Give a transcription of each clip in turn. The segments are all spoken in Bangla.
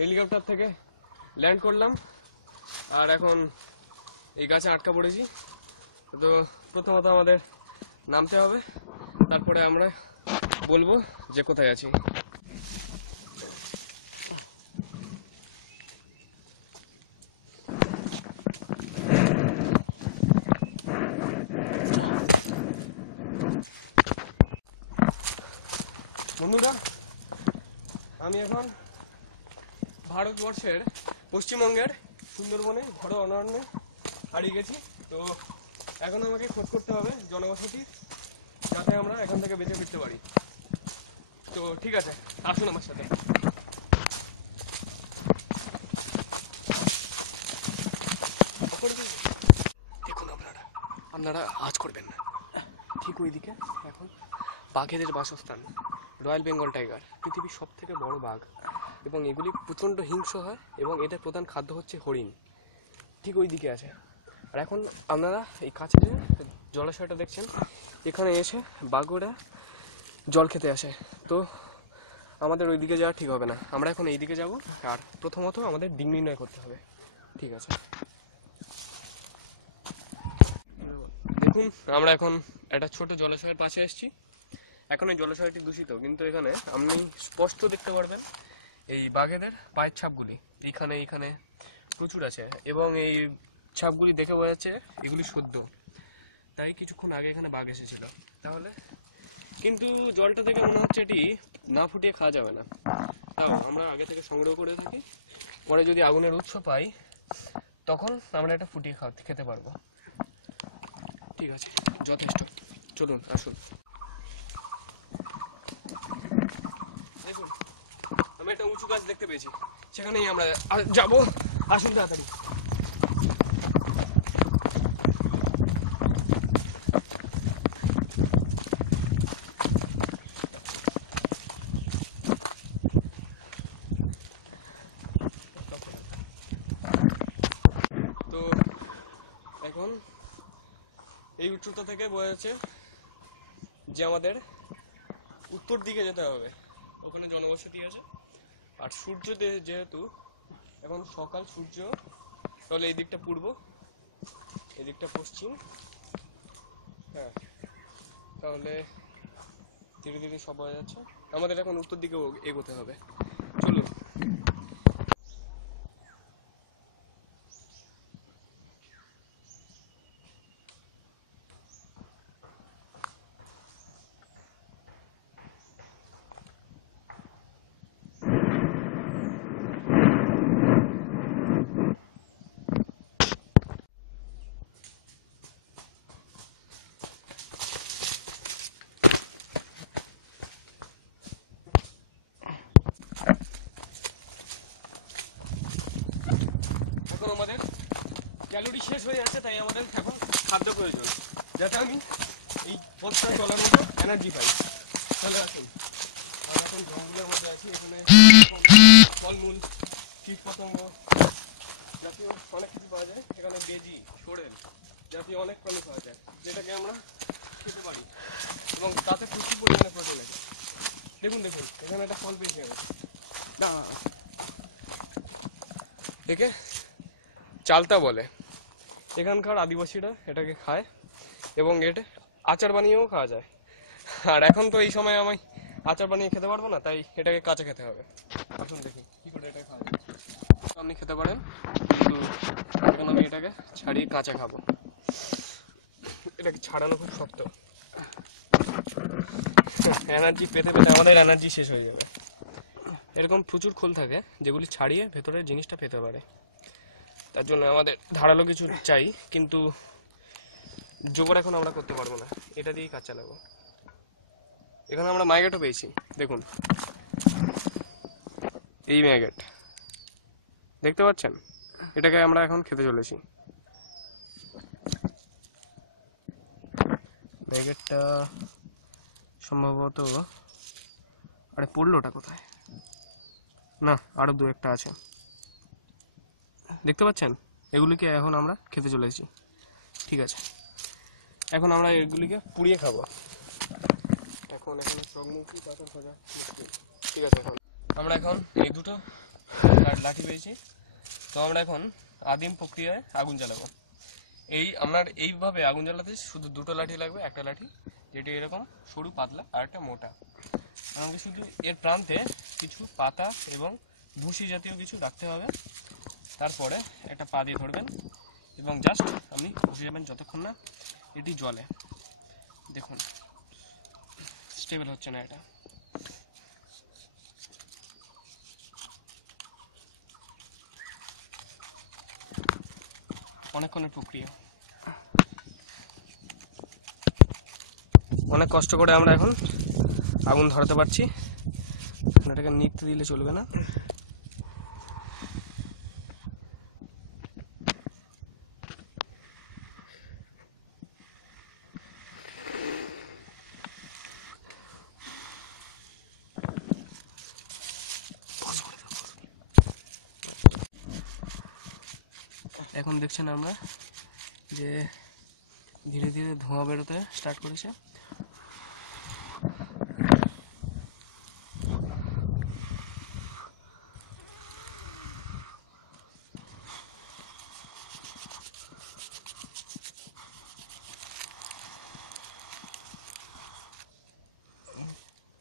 হেলিকপ্টার থেকে ল্যান্ড করলাম আর এখন এই গাছে আটকা পড়েছি। তো প্রথমত আমাদের নামতে হবে, তারপরে আমরা বলবো যে কোথায় আছি। বন্ধুরা, আমি এখন ভারতবর্ষের পশ্চিমবঙ্গের সুন্দরবনে ঘন অরণ্যে হারিয়ে গেছি। তো এখন আমাকে খোঁজ করতে হবে জনবসতি, যাতে আমরা এখান থেকে বেঁচে ফিরতে পারি। তো ঠিক আছে, আসুন আমার সাথে। দেখুন, আপনারা আজ করবেন না, ঠিক ওইদিকে এখন বাঘেদের বাসস্থান, রয়্যাল বেঙ্গল টাইগার, পৃথিবীর সব থেকে বড় বাঘ, এবং এগুলি প্রচণ্ড হিংস্র হয় এবং এদের প্রধান খাদ্য হচ্ছে হরিণ। ঠিক ওই দিকে আছে। আর এখন আপনারা এই কাছে যে জলাশয়টা দেখছেন, এখানে এসে বাঘরা জল খেতে আসে। তো আমাদের ওই দিকে যাওয়া ঠিক হবে না, আমরা এখন এই দিকে যাব। আর প্রথমত আমাদের দিক নির্ণয় করতে হবে। ঠিক আছে, দেখুন আমরা এখন একটা ছোট জলাশয়ের পাশে এসেছি। এখন এই জলাশয়টি দূষিত, কিন্তু এখানে আপনি স্পষ্ট দেখতে পারবেন এই বাঘেদের পায়ের ছাপগুলি এইখানে এইখানে প্রচুর আছে, এবং এই ছাপগুলি দেখে বোঝা যাচ্ছে এগুলি শুদ্ধ। তাই কিছুক্ষণ আগে এখানে বাঘ এসেছিল। তাহলে কিন্তু জলটা থেকে মনে হচ্ছে এটি না ফুটিয়ে খাওয়া যাবে না, তাও আমরা আগে থেকে সংগ্রহ করে থাকি। পরে যদি আগুনের উৎস পাই তখন আমরা এটা ফুটিয়ে খেতে পারবো। ঠিক আছে, যথেষ্ট, চলুন আসুন। দেখুন, আমি একটা উঁচু গাছ দেখতে পেয়েছি, সেখানেই আমরা যাবো। আসুন তাড়াতাড়ি। তো এখন এই উচ্চতা থেকে বোঝা যাচ্ছে যে আমাদের উত্তর দিকে যেতে হবে, ওখানে জনবসতি আছে। আর সূর্য যেহেতু এখন সকাল, সূর্য তাহলে এই দিকটা পূর্ব, এই দিকটা পশ্চিম। হ্যাঁ, তাহলে ধীরে ধীরে সব বোঝা যাচ্ছে। আমাদের এখন উত্তর দিকে এগোতে হবে, চলুন। এখন আমাদের ক্যালোরি শেষ হয়ে যাচ্ছে, তাই আমাদের এখন খাদ্য প্রয়োজন, যাতে আমি এই পথটা চলার মতো এনার্জি পাই। তাহলে আসুন, আমরা এখন জঙ্গলের মধ্যে আছি। এখানে ফলমূল, কীট পতঙ্গ জাতীয় অনেক কিছু পাওয়া যায়। এখানে বেজি, সোরেল জাতীয় অনেক প্রাণী পাওয়া যায়, যেটাকে আমরা খেতে পারি, এবং তাতে প্রচুর পরিমাণে প্রোটিন আছে। দেখুন দেখুন, এখানে একটা ফল পেয়েছি আমি, একে চালতা বলে। এখানকার আদিবাসীরা এটাকে খায় এবং এটা আচার বানিয়েও খাওয়া যায়। আর এখন তো এই সময় আমি আচার বানিয়ে খেতে পারবো না, তাই এটাকে কাঁচা খেতে হবে। এখন দেখি কি করে এটা খাওয়া যায়। আপনি খেতে পারেন, কিন্তু এখন আমি এটাকে ছাড়িয়ে কাঁচা খাবো। এটাকে ছাড়ানো খুব শক্ত, এনার্জি পেতে পেতে আমাদের এনার্জি শেষ হয়ে যাবে। এরকম প্রচুর খোল থাকে যেগুলি ছাড়িয়ে ভেতরের জিনিসটা পেতে পারে। তার জন্য আমাদের ধারালো কিছু চাই, কিন্তু জোগাড় এখন আমরা করতে পারবো না, এটা দিয়েই কাজ চালাবো। এখানে আমরা ম্যাগেটও পেয়েছি, দেখুন এই ম্যাগেট দেখতে পাচ্ছেন, এটাকে আমরা এখন খেতে চলেছি। ম্যাগেটটা সম্ভবত, আরে পড়লোটা কোথায়, না আরো দু একটা আছে, দেখতে পাচ্ছেন? এগুলিকে এখন আমরা খেতে চলেছি। ঠিক আছে, এখন আমরা এগুলিকে পুড়িয়ে খাবো। এখন এখানে চকমুখী পাথর খোঁজা মুশকিল। ঠিক আছে, এখন আমরা এখন এই দুটো লাঠি পেয়েছি। তো আমরা এখন আদিম প্রক্রিয়ায় আগুন জ্বালাবো। এইভাবে আগুন জ্বালাতে শুধু দুটো লাঠি লাগবে, একটা লাঠি যেটি এরকম সরু পাতলা আর একটা মোটা। আমাকে শুধু এর প্রান্তে কিছু পাতা এবং ভুসি জাতীয় কিছু রাখতে হবে। তারপরে একটা পা দিয়ে ধরবেন এবং জাস্ট আপনি বসে যাবেন যতক্ষণ না এটি জ্বলে। দেখুন স্টেবল হচ্ছে না এটা। অনেকক্ষণের প্রক্রিয়া, অনেক কষ্ট করে আমরা এখন আগুন ধরাতে পারছি। এটাকে নিতে দিলে চলবে না। এখন দেখছেন আমরা যে ধীরে ধীরে ধোঁয়া বেরোতে স্টার্ট করেছে।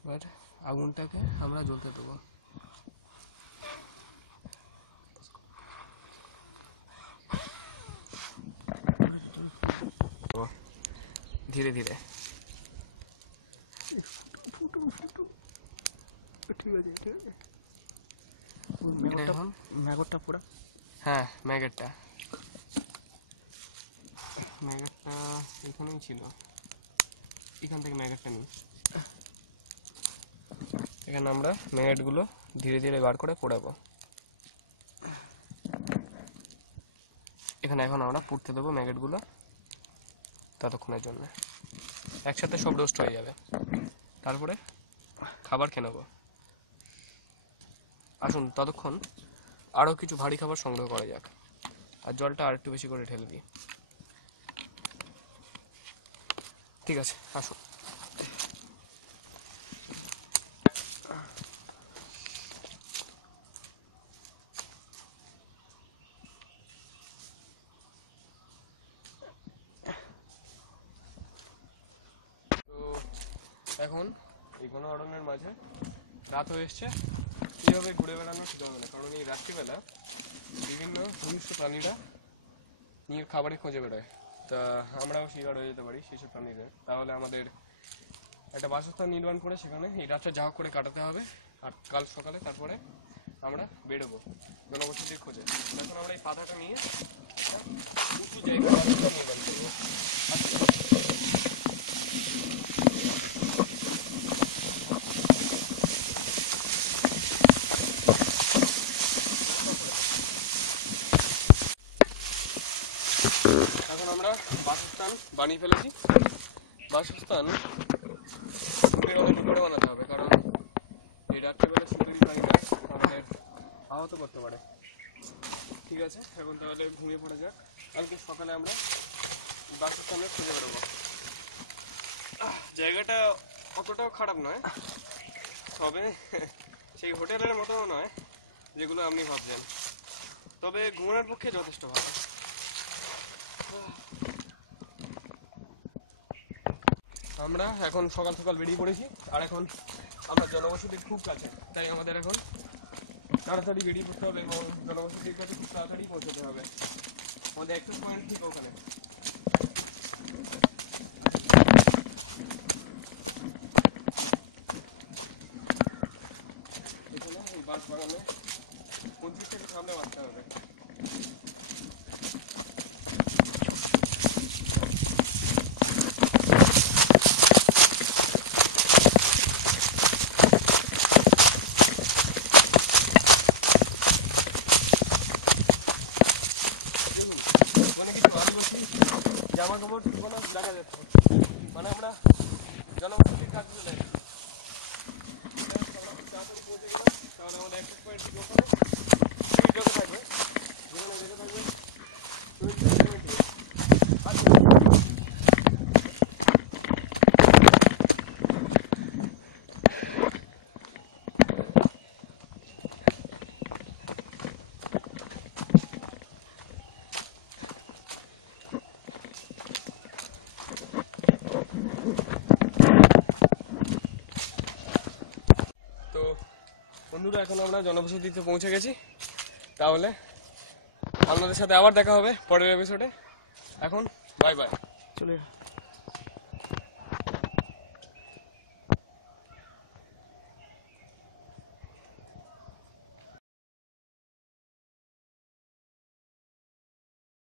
এবার আগুনটাকে আমরা জ্বলতে দেবো। ধীরে ধীরে ঠিক আছে, ঠিক আছে। এখন ম্যাগটটা পুরা, হ্যাঁ ম্যাগেটটা এখানেই ছিল, এখান থেকে ম্যাগেটটা নিই। এখানে আমরা ম্যাগেটগুলো ধীরে ধীরে বার করে পোড়াবো। এখানে এখন আমরা পুড়তে দেবো ম্যাগেটগুলো ততক্ষণের জন্য। একসাথে সব রোস্ট হয়ে যাবে, তারপরে খাবার খেয়ে নেবো। আসুন ততক্ষণ আরও কিছু ভারী খাবার সংগ্রহ করা যাক, আর জলটা আর একটু বেশি করে ঢেলে দিই। ঠিক আছে, আসুন। তো এখন এই ঘন অরণ্যের মাঝে রাত হয়ে এসছে। এইভাবে ঘুরে বেড়ানো ঠিক হবে না, কারণ এই রাত্রিবেলা বিভিন্ন হিংস্র প্রাণীরা নিজের খাবারের খোঁজে বেরোয়। তা আমরাও শিকার হয়ে যেতে পারি সেই সব প্রাণীদের। তাহলে আমাদের একটা বাসস্থান নির্মাণ করে সেখানে এই রাতটা যা হোক করে কাটাতে হবে। আর কাল সকালে তারপরে আমরা বেরোবো জনবসতির খোঁজে। তখন আমরা এই পাতাটা নিয়ে একটা উঁচু জায়গায় বাসস্থান নির্মাণ করবো। এখন আমরা বাসস্থান বানিয়ে ফেলেছি। বাসস্থান অনেক উপরে বানাতে হবে, কারণ এই রাত্রিবেলা সুন্দরী প্রাণীরা আমাদের আহত করতে পারে। ঠিক আছে, এখন তাহলে ঘুমিয়ে পড়া যাক। কালকে সকালে আমরা বাসস্থানে খুঁজে বেরোবো। জায়গাটা অতটাও খারাপ নয়, তবে সেই হোটেলের মতো নয় যেগুলো আপনি ভাবছেন, তবে ঘুমানোর পক্ষে যথেষ্ট ভালো। আমরা এখন সকাল সকাল বেরিয়ে পড়েছি, আর এখন আমরা জনবসতির খুব কাছে, তাই আমাদের এখন তাড়াতাড়ি বেরিয়ে পড়তে হবে এবং জনবসতির কাছে খুব তাড়াতাড়ি পৌঁছতে হবে। আমাদের অ্যাক্সেস পয়েন্ট ঠিক ওখানে। এখানে এই বাস বাগানে 25 থেকে সামনে বাঁচতে হবে। মানে কিছু আদিবাসী জামা কাপড় কোনো দেখা যাচ্ছে, মানে আমরা জনবসতির কাছে চলে এসেছি। তাড়াতাড়ি পৌঁছে গেলাম, তাহলে আমাদের অ্যাক্সেস পয়েন্ট ঠিক ওখানে যত থাকবে, যেখানে যেতে থাকবে 20-70। বন্ধুরা এখন আমরা জনবসতিতে পৌঁছে গেছি, তাহলে আপনাদের সাথে আবার দেখা হবে পরের এপিসোডে। এখন বাই বাই। চলে যা।